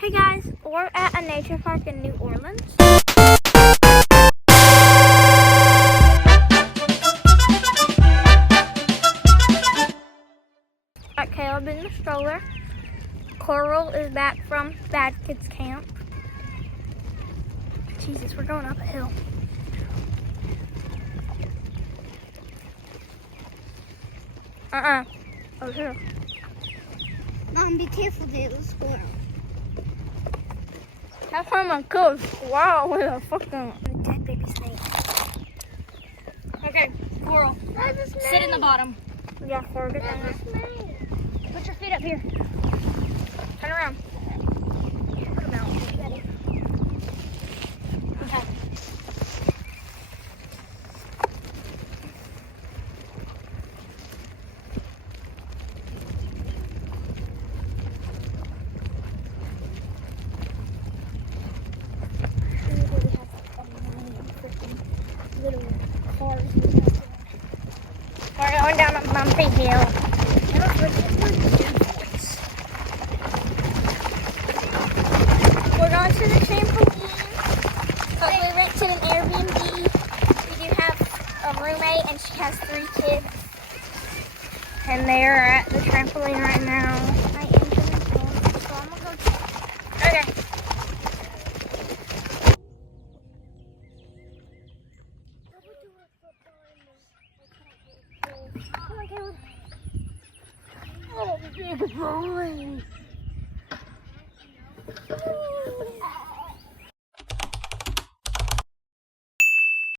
Hey guys, we're at a nature park in New Orleans. Got Caleb in the stroller. Coral is back from Bad Kids Camp. Jesus, we're going up a hill. Over here. Mom, be careful there, the squirrel. That's why my coach. Wow, with a fucking dead baby snake. Okay, Coral, sit in the bottom. Yeah, Coral, get down there. Put your feet up here. Turn around. Put them out. Ready? Okay. We're going down a bumpy hill. We're going to the trampoline, but we rented an Airbnb. We do have a roommate, and she has 3 kids. And they are at the trampoline right now. I am going to go, so I'm going to go check. Okay. Oh, big boy.